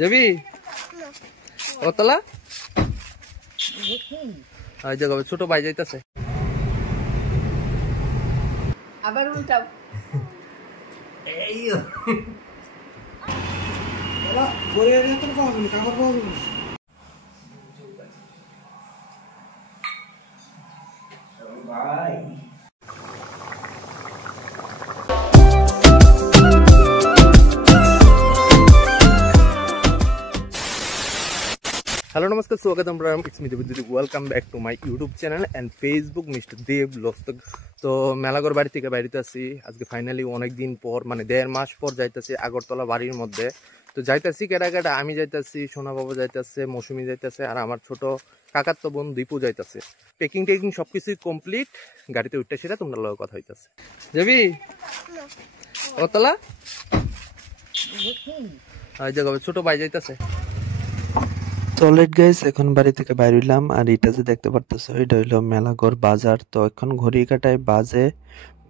যাবি ওতলা ওই জায়গা ছোট ভাই যাইতাছে আবার উল্টাও এই এলা বলে এত পাওয়া যাবে কাপড় পাওয়া যাবে ভাই हेलो नमस्कार स्वागतम it's me Devdoot welcome back to my YouTube channel and Facebook mister Dev blogs तो मेलागोर बाड़ी থেকে বাইরেতে আসি আজকে ফাইনালি অনেক দিন পর মানে 1.5 মাস পর যাইতাছি আগরতলা বাড়ির মধ্যে তো যাইতাছি কেডা আমি যাইতাছি সোনা বাবা যাইতাছে মৌসুমী যাইতাছে আর আমার ছোট কাকাতো বোন দীপু যাইতাছে পেকিং টেকিং সবকিছু কমপ্লিট গাড়িতে উঠতে সেটা তোমরা লগে কথা হইতাছে যাবি ওতলা ওই জায়গা ছোট ভাই যাইতাছে তো অলরেড গাইস এখন বাড়ি থেকে বাইরে হইলাম আর এটা যে দেখতে পারতেছো এটা হইলো মেলাগড় বাজার তো এখন ঘড়ি কাটায় বাজে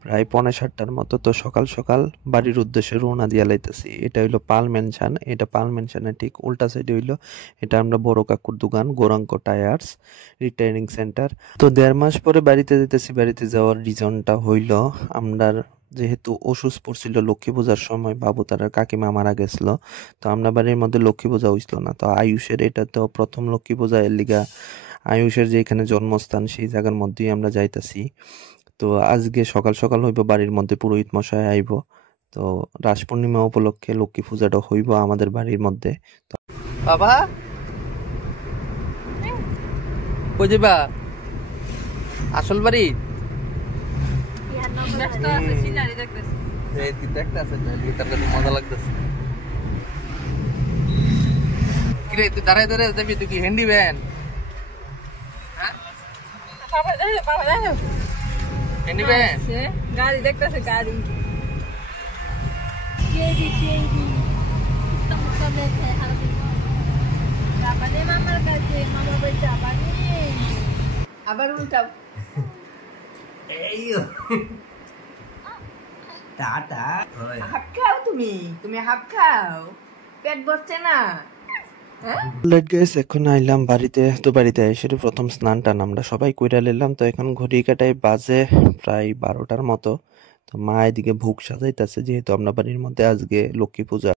প্রায় 6:45টার মতো তো সকাল সকাল বাড়ির উদ্দেশ্যে রওনা দিয়া লাইতেছি এটা হইলো পাল মেনশন এটা পাল মেনশনের ঠিক উল্টা সাইডে হইলো এটা আমরা বড় কাকুর দোকান গৌরাঙ্গ টায়ার্স রিটায়ারিং সেন্টার তো 1.5 মাস পরে বাড়িতে যেতেছি বাড়িতে যাওয়ার রিজনটা হইলো আমরা যেহেতু অসুস্থ পড়ছিল লক্ষ্মী পূজার সময় বাবু তার কাকিমা মারা গেছিল তো আমরা বাড়ির মধ্যে লক্ষ্মী পূজা হইছিল না তো আয়ুষের এটা তো প্রথম লক্ষ্মী পূজা এর লিগা আয়ুষের যে এখানে জন্মস্থান সেই জায়গার মধ্যেই আমরা যাইতাছি তো আজকে সকাল সকাল হইব বাড়ির মধ্যে পুরোহিত মশাই আইব তো রাস পূর্ণিমা উপলক্ষে লক্ষ্মী পূজাটা হইব আমাদের বাড়ির মধ্যে বাবা কই যাবা আসল বাড়ি মজা লাগতেছে কিরে তুই দাঁড়ায় দাঁড়ায় যাবি তুই কি হ্যান্ডি ভ্যান হ্যান্ডি ভ্যান গাড়ি দেখতেছে গাড়ি আবার উল্টাও এই টাটা হাফ খাও তুমি হাফ খাও পেট ভরছে না লেট গাইস এখন আইলাম বাড়িতে তো বাড়িতে এসে প্রথম স্নান টান আমরা সবাই কইরা নিলাম তো এখন ঘড়ি কাটায় বাজে প্রায় 12টার মতো তো মা এদিকে ভোগ সাজাইতেছে যেহেতু আমরা বাড়ির মধ্যে আজকে লক্ষ্মী পূজা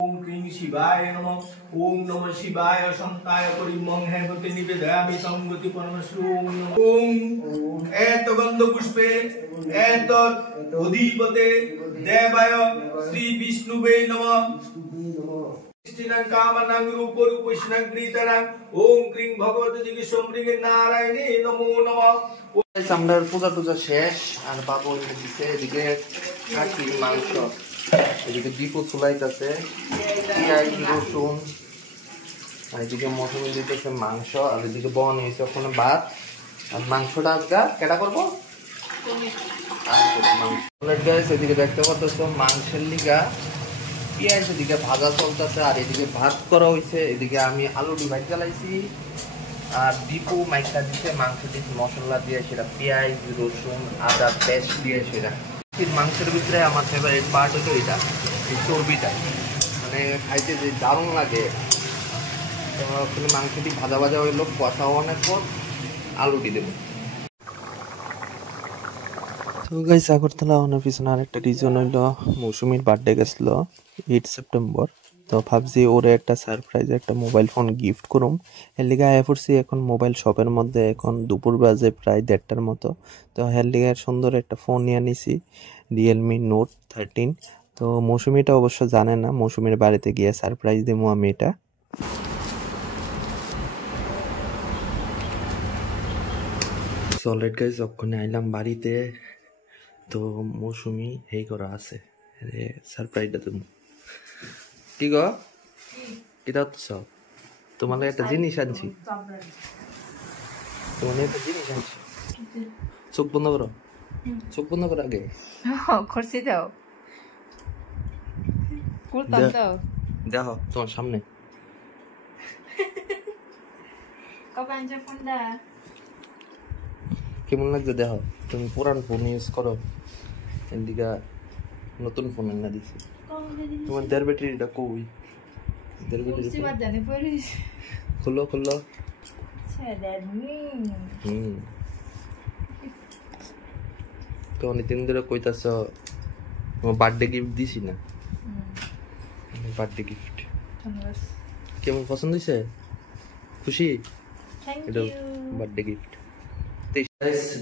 ওম ক্রিং শিবায় নমঃ ওম নমঃ শিবায় সন্তায় পরিমং হেবতে নিবেদয়ামি সংগতি পরমশ্রু ওম এত গন্ধ পুষ্পে এত অধিপতে দেবায় শ্রী বিষ্ণুবে নমঃ কৃষ্ণাং কামনাং রূপ রূপস্নাং কৃতরাং ওম ক্রিং ভগবতী দিকে সমৃগে নারায়ণে নমো নমঃ আমরা পূজা টুজা শেষ আর বাবু দিচ্ছে এদিকে খাসির মাংস এদিকে দীপু চুলাইতেছে পেঁয়াজ রসুন আর এদিকে মৌসুমী দিতেছে মাংস আর এদিকে বন হয়েছে ওখানে ভাত আর মাংসটা আজকে কেটা করবো এদিকে দেখতে পাচ্ছ মাংসের লিগা পেঁয়াজ এদিকে ভাজা চলতেছে আর এদিকে ভাত করা হয়েছে এদিকে আমি আলু ডিভাইড জ্বালাইছি আর দীপু মাইকটা দিচ্ছে মাংস দিচ্ছে মশলা দিয়ে সেটা পেঁয়াজ রসুন আদা পেস্ট দিয়ে সেটা মাংসের ভিতরে আমার ফেভারিট পার্ট হলো এটা এই চর্বিটা মানে খাইতে যে দারুণ লাগে মাংসটি ভাজা ভাজা হইলো কষা অনেক পর আলু দিয়ে দেবো তো গাইস আগরতলা ওনার পিছনে আরেকটা রিজন হইলো মৌসুমীর বার্থডে গেছিল 8 সেপ্টেম্বর তো ভাবছি ওরে একটা সারপ্রাইজ একটা মোবাইল ফোন গিফট করুম এর লিগে আয়া পড়ছি এখন মোবাইল শপের মধ্যে এখন দুপুর বাজে প্রায় 1:30টার মতো তো এর লিগে সুন্দর একটা ফোন নিয়ে নিছি রিয়েলমি নোট 13 তো মৌসুমীটা অবশ্য জানে না মৌসুমীর বাড়িতে গিয়ে সারপ্রাইজ দেবো আমি এটা সলিড গাইস ওখানে আইলাম বাড়িতে তো মৌসুমী এই করা আছে সারপ্রাইজটা তুমি কি গো এটা তো সব তোমার একটা জিনিস আনছি তোমার একটা জিনিস আনছি চোখ বন্ধ করো চোখ বন্ধ করো আগে খরচি দাও দেখো তোমার সামনে কেমন লাগছে দেখো তুমি পুরান ফোন ইউজ করো এদিকে নতুন ফোন এনে দিছি তোমার দেড় ব্যাটারিটা কই খুললো খুললো তো অনেকদিন ধরে কইতাছ বার্থডে গিফট দিছি না বার্থডে গিফট কেমন পছন্দ হয়েছে খুশি এটা বার্থডে গিফট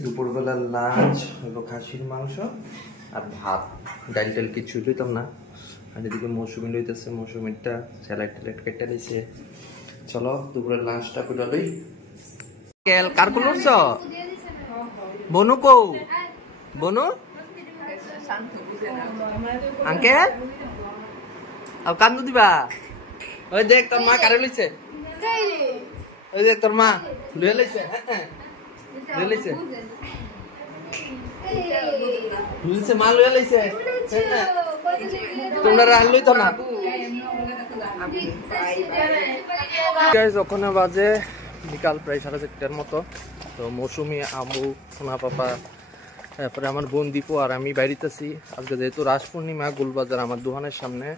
দুপুরবেলার লাঞ্চ হলো খাসির মাংস আর ভাত ডাল টাল কিছু লইতাম না আর এদিকে মৌসুমি লইতেছে মৌসুমিটা স্যালাড ট্যালাড কেটে নিছে চলো দুপুরের লাঞ্চটা করে লই কেল কার কোন উঠছ বনু কো বনু আঙ্কেল আর কান্দু দিবা ওই দেখ তোর মা কারে লইছে ওই দেখ তোর মা লইয়া লইছে হ্যাঁ লইয়া লইছে লইছে মা লইয়া লইছে তোমরা রান লইতো না গাইস ওখানে বাজে বিকাল প্রায় 4:30টার মতো তো মৌসুমি আমু সোনা পাপা তারপরে আমার বোন দীপু আর আমি বাইরেতেছি আজকে যেহেতু রাস পূর্ণিমা গোলবাজার আমার দোকানের সামনে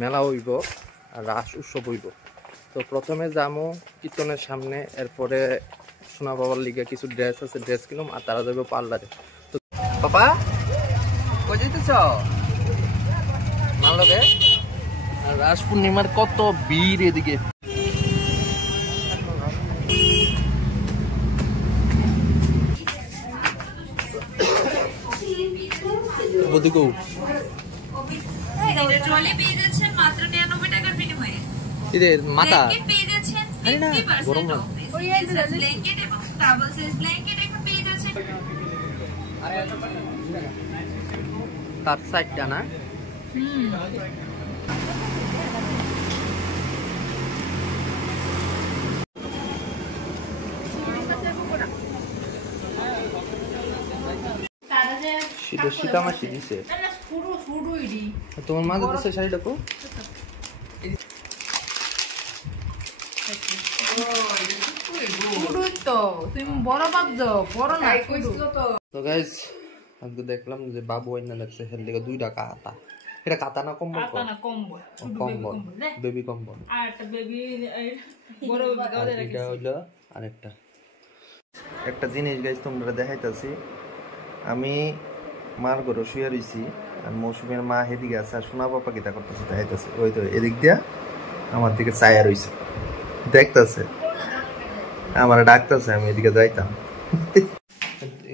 মেলা হইব আর রাস উৎসব হইব তো প্রথমে যামো কীর্তনের সামনে এরপরে সোনা বাবার লিগে কিছু ড্রেস আছে ড্রেস কিনলাম আর তারা যাবে পার্লারে তো পাপা কই যাইতেছ মালকে রাস পূর্ণিমার কত ভিড় এদিকে বদিকো ট্রলি পেয়ে যাচ্ছেন মাত্র 99 টাকার বিনিময়ে ইরে মাথা ব্ল্যাঙ্কেট পেয়ে যাচ্ছেন আরে না, গরম 50% না। অফ ব্ল্যাঙ্কেট এবং ডাবল সাইজ ব্ল্যাঙ্কেট এখন পেয়ে যাচ্ছেন তার সাইডটা না শীতা মাসি দিছে তোমার মা দিতেছে শাড়িটা কো তো গাইস আজকে দেখলাম যে বাবু আইনা লাগছে হেল দিকে 2টা কাতা এটা কাতা না কম্বল কম্বল বেবি কম্বল আর একটা বেবি বড় বেবি গাওয়া রাখছে এটা হলো আরেকটা একটা জিনিস গাইস তোমরা দেখাইতাছি আমি মার ঘরে শুয়ে রইছি আর মৌসুমের মা হেদিকে আছে আর সোনা পাপা কিতা করতেছে দেখাইতাছে ওই তো এদিক দিয়া আমার দিকে চায়া রইছে দেখতেছে আমার ডাকতেছে আমি এদিকে যাইতাম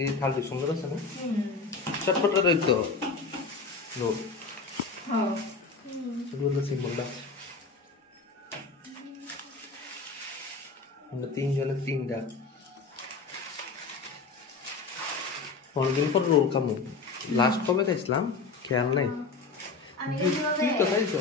এই থালটি সুন্দর আছে না চটপটা রইতো লো হ্যাঁ এগুলো সিম্বল আছে আমরা 3 জনের 3টা অনেকদিন পর রোল খামো লাস্ট কবে খাইছিলাম খেয়াল নাই তুই তো খাইছ